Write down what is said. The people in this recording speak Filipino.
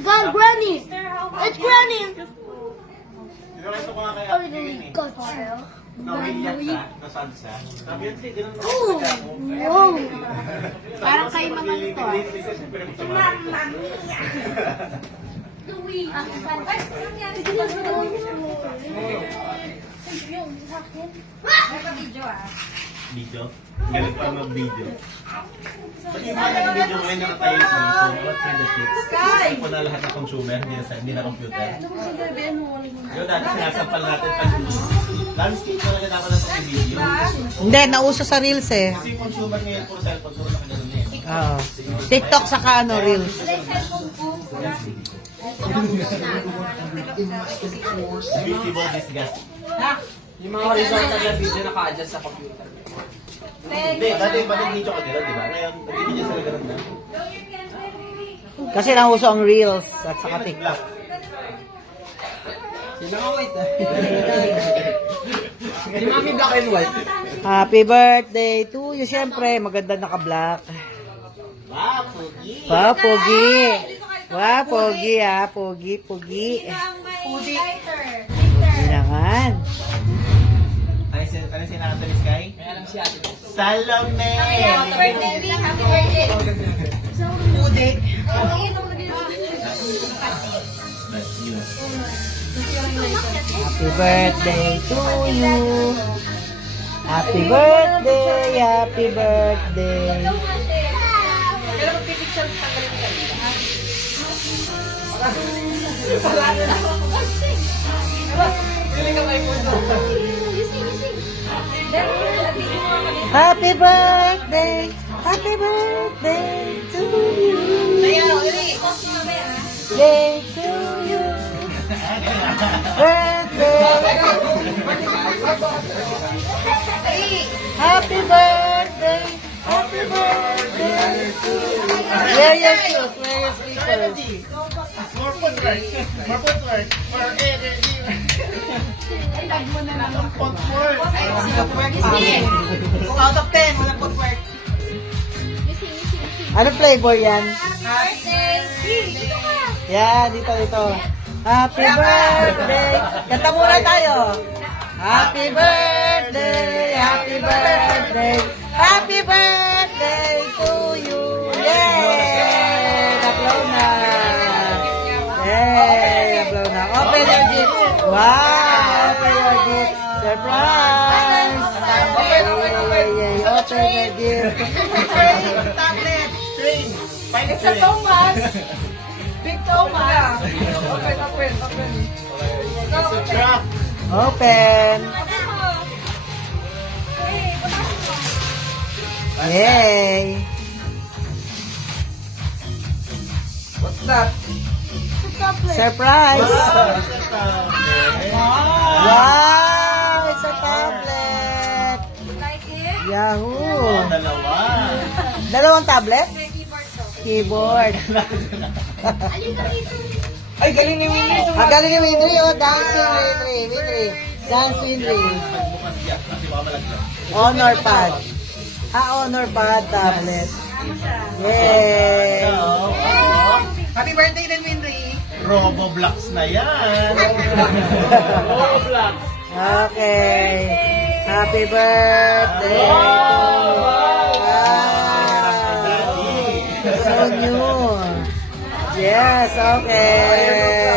God, Granny! It's Granny! Ito ko nga kaya. Oh, really got you. Naumiyak siya, nasad siya. Sabi yun, sige, ganun Oh, wow. Parang kayo naman ito. Louis, ang saan? Ay, ano nangyari? Sige lang. Yung sa akin. Video ah. Video? Ganun pa mag-video. Ba't yung mga nag-video ngayon na tayo sa phone? What's in the sheets? Sky! Po na lahat ng consumer, hindi na computer. Yun dati sinasampal natin pag landscape talaga dapat na sa video. Hindi, nauso sa Reels eh. Kasi yung consumer ngayon puro cellphone, puro nakagano'n eh. Oo. TikTok saka ano, Reels. Visible disgust. Yung mga horizontal na video naka-adjust sa computer. Hindi, dati ba nag-video ka gano'n, di ba? Ngayon, nag-video sila gano'n na. Kasi nauso ang Reels at saka TikTok. Sino nga wait ah? Di mami black and white. Happy birthday to you. Siyempre, maganda naka-black. Wow, Pugi! Wow, pogi. Wow, pogi ah. Pogi, pogi. Pudi. Kailangan. Ano sinakanta ni Sky? May alam si ate. Salome! Happy birthday, Lee. Happy birthday. Pudi. That's you. Happy birthday to you. Happy birthday, happy birthday. Pero magpipicture tanggalin ka. Galing ka may puso. Happy birthday, happy birthday to you. Day to you. Birthday. Happy birthday, happy birthday to you. Wear your shoes, wear your sneakers. More footwork! More footwork! More energy! Footwork! Kung out of 10, walang footwork. Anong flavor yan? Yan, dito, dito. Happy birthday. Kanta muna tayo. Happy birthday, happy birthday, happy birthday to you. Yay! Applaud na. Yay! Applaud na. Open your gift. Wow! Open your gift. Surprise! Open your gift. Tablet. Train! It's a Thomas. Big Thomas. Open. It's a trap! Open. Yay! What's that? Surprise! Wow! Wow! It's a tablet! Like it? Yahoo! Dalawa! Dalawang tablet? Keyboard. Ay, galing ni Winnie. Magaling ni Winry, oh. Dancing Winry. Dancing Winry. Bukas yan, kasi baka malagyan. Honor pad. Honor pad tablet. Yay! Happy birthday din, Winnie. Roboblox na yan! Roboblox! Okay. Happy birthday! Wow! So new. Yes, okay.